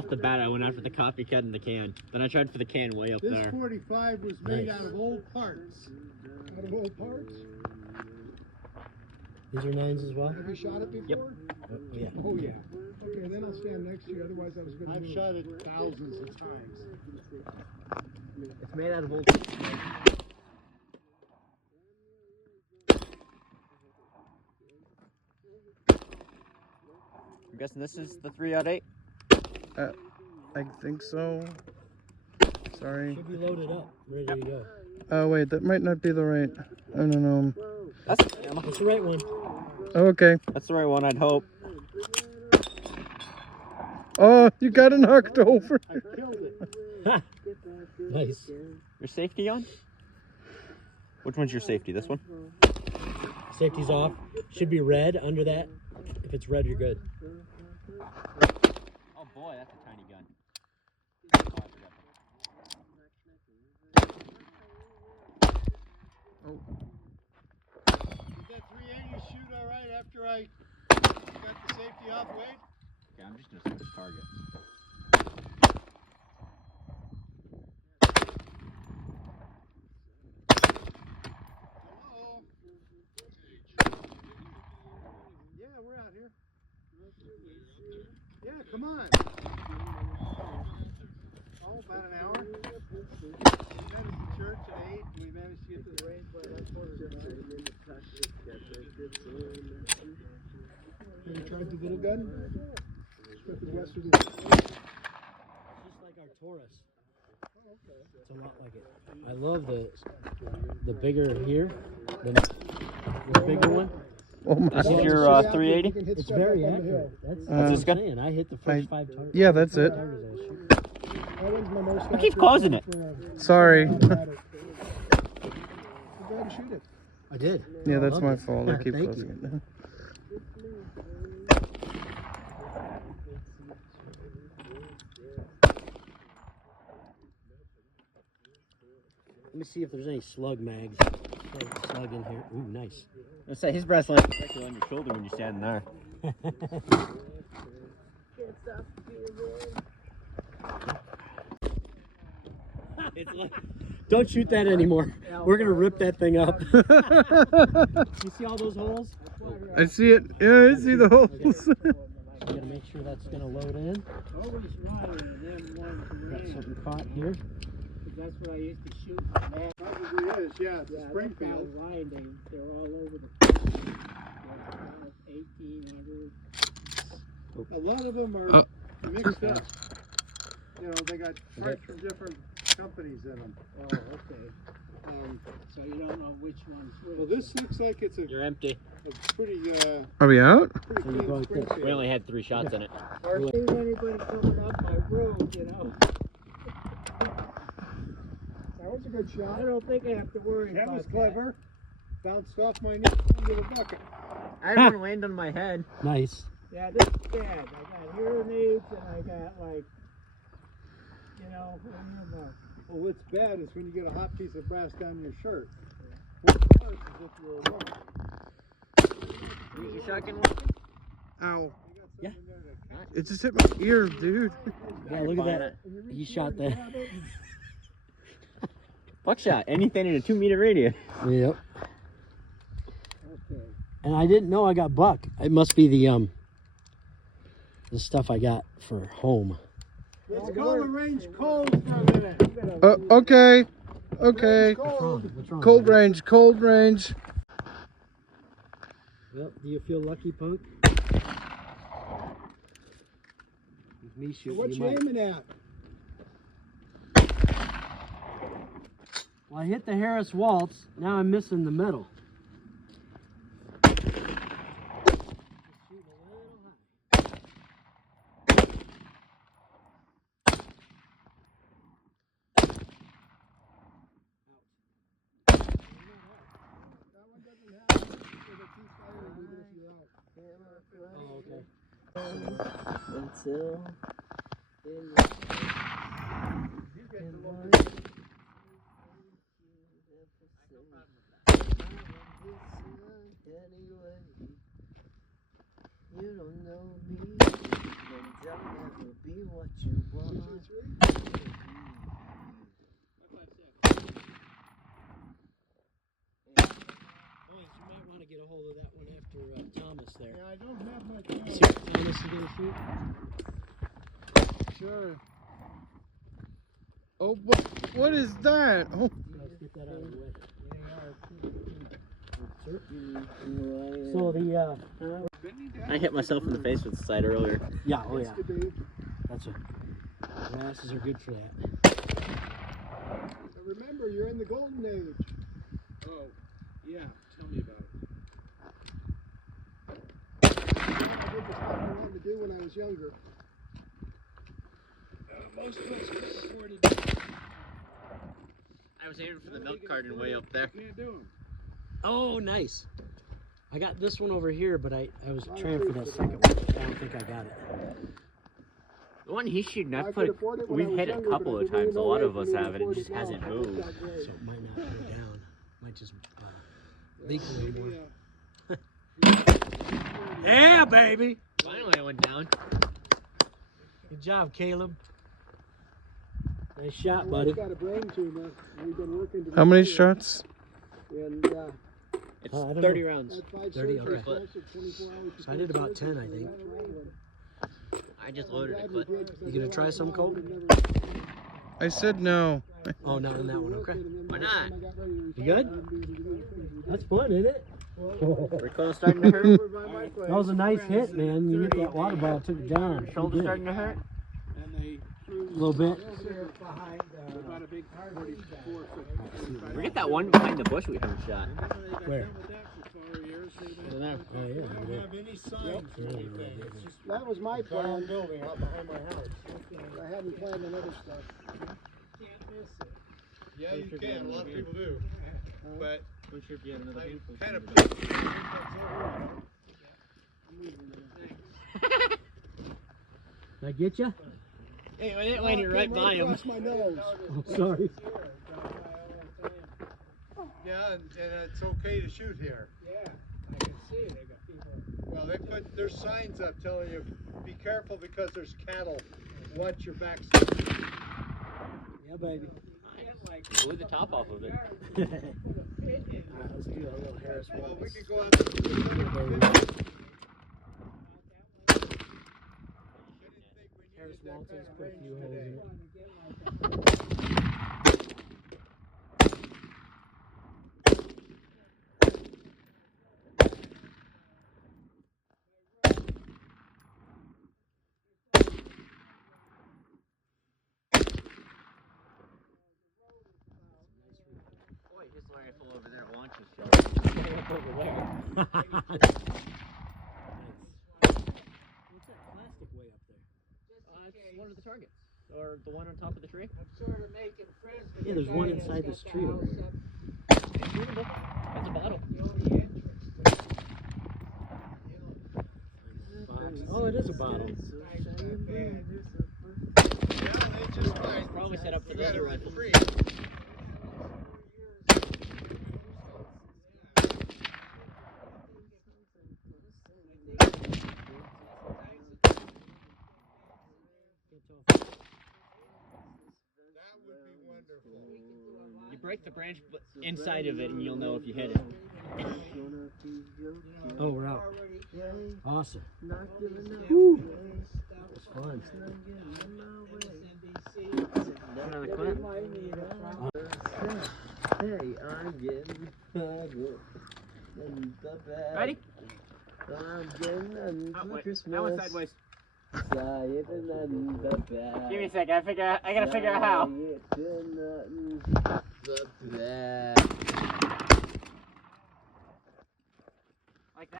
off the bat, I went after the coffee cut and the can. Then I tried for the can way up there. This 45 was made out of old parts. Out of old parts? These are 9s as well? Have you shot it before? Yeah. Oh, yeah. Okay, then I'll stand next to you, otherwise I was going to I've shot it thousands of times. It's made out of old. I'm guessing this is the 3/8. I think so. Sorry. Should be loaded up, ready to go. Oh wait, that might not be the right. I don't know. That's the right one. Oh, okay. That's the right one, I'd hope. Oh, you got it knocked over. I killed it. Nice. Your safety on? Which one's your safety? This one? Safety's off. Should be red under that. If it's red, you're good. Oh boy, that's a tiny gun. Did that 380 shoot all right after I got the safety off, Wade? Okay, I'm just gonna set the target. Hello? Yeah, we're out here. Yeah, come on. Oh, about an hour. We met at the church at 8, and we managed to get to the range by about 9:45. Have you tried the little gun? Got the Western. It's just like our Taurus. It's a lot like it. I love the bigger here than the bigger one. Oh my. This is your 380? It's very accurate. That's what this I'm gun? saying. I hit the first 5 targets. Yeah, that's it. Who keeps causing it? Sorry. You got to shoot it. I did. Yeah, I that's love my it. fault. I keep Thank closing you. it. Let me see if there's any slug mags. Slug in here. Ooh, nice. I say his breast's like directly on your shoulder when you're standing there. It's like, don't shoot that anymore. We're gonna rip that thing up. You see all those holes? I see it. Yeah, I see the holes. You gotta make sure that's gonna load in. Always wanted them ones Got something caught here. That's what I used to shoot. Probably is, yeah. It's Springfield. They're all over the place. 1800. A lot of them are mixed up. You know, they got parts from different companies in them. Oh, okay. So you don't know which one's which. Well, this looks like it's a You're empty. pretty, Are we out? pretty So you go clean like this. Springfield. We only had 3 shots in it. Or see anybody coming up my road, you know. That was a good I shot. don't think I have to worry That about was clever. Bounced off my knee into the bucket. I had one land on my head. Nice. Yeah, this is bad. I got hearing aids and I got like, you know, Well, what's bad is when you get a hot piece of brass down your shirt. What's worse is if you're a woman. Use your shotgun. Ow. Yeah. It just hit my ear, dude. Yeah, look at that. He shot that. Buckshot. Anything in a 2-meter radius. Yep. And I didn't know I got buck. It must be the stuff I got for home. Let's call the range cold for a minute. Okay. Okay. What's wrong? What's wrong? Cold range. Cold range. Well, do you feel lucky, punk? With me shooting, What you you might. aiming at? Well, I hit the Harris Waltz. Now I'm missing the metal. Oh, okay. until you don't know me, and I'll never be what you want. Boys, you might want to get a hold of that one after Thomas there. Yeah, I don't have my See camera. what Thomas is going to shoot? Sure. Oh, what is that? Oh, Let's get that out of the way. So the I hit myself in the face with the side earlier. yeah, oh yeah, That's good, Dave. that's a glasses are good for that. Now remember, you're in the golden age. oh, yeah. Tell me about it. I did the stuff I wanted to do when I was younger. Most of us can afford it. I was aiming for the milk carton way up there. Can't do them. Oh, nice. I got this one over here, but I was trying for that second one. I don't think I got it. The one he's shooting, I I've could put. afford it when We've I was hit it a younger, couple but I of didn't times. A know lot if of us you have it. afford It just now. hasn't It's moved. not great. So it might not go down. Might just leak a little more. Yeah, baby. Finally, I went down. Good job, Caleb. Nice shot, My buddy. wife's got a brain tumor. We've been working to How many repair it. shots? And It's I don't 30 know. rounds. had 5 30 surgeries, okay. lasted 24 hours. So I did about 10, I think. I just loaded a clip. You gonna try some, Cole? I said no. Oh, not on that one, okay. Why not? You good? That's fun, isn't it? Recoil starting to hurt. That was a nice hit, man. You hit that water ball, took it down. Shoulder Good. starting to hurt. And they A little bit. about a big 44 foot. We get that one behind the bush we haven't shot. Where? Over there. Oh, yeah. don't have any signs or anything. It's just That was my plan. building out behind my house. I hadn't planned on other stuff. Can't miss it. Yeah, you can. A lot of people do. But I'm sure if you had another game. kind of Did I get you? Hey, I didn't land it right by him. Across my nose. Oh, sorry. yeah, and it's okay to shoot here. Yeah, I can see it. I got people. Well, they put there's signs up telling you be careful because there's cattle. Watch your back. Yeah, baby. Blew the top off of it. Let's do a little Harris Well, we Waltz. could go out there. Harris Waltz, put a few holes in it. Boy, his rifle over there launches shot. Over there. Nice. What's that plastic way up there? It's one of the targets. Or the one on top of the tree. I'm sort of making friends with Yeah, the there's guy one that's inside got this the tree over house there. up It's shootable. That's a bottle. the only entrance to Box. Oh, it is a bottle. Yeah, they just might. Probably set up for We the got other a rifle. tree. That would be wonderful. You break the branch inside of it and you'll know if you hit it. Oh, we're out. Awesome. Woo. That was fun. Another clip. Hey, I'm getting better than the bad. Ready? I'm getting under Oh, wait. Christmas. That one's sideways. Saving than the bad. Give me a second. I gotta figure out how. The bad.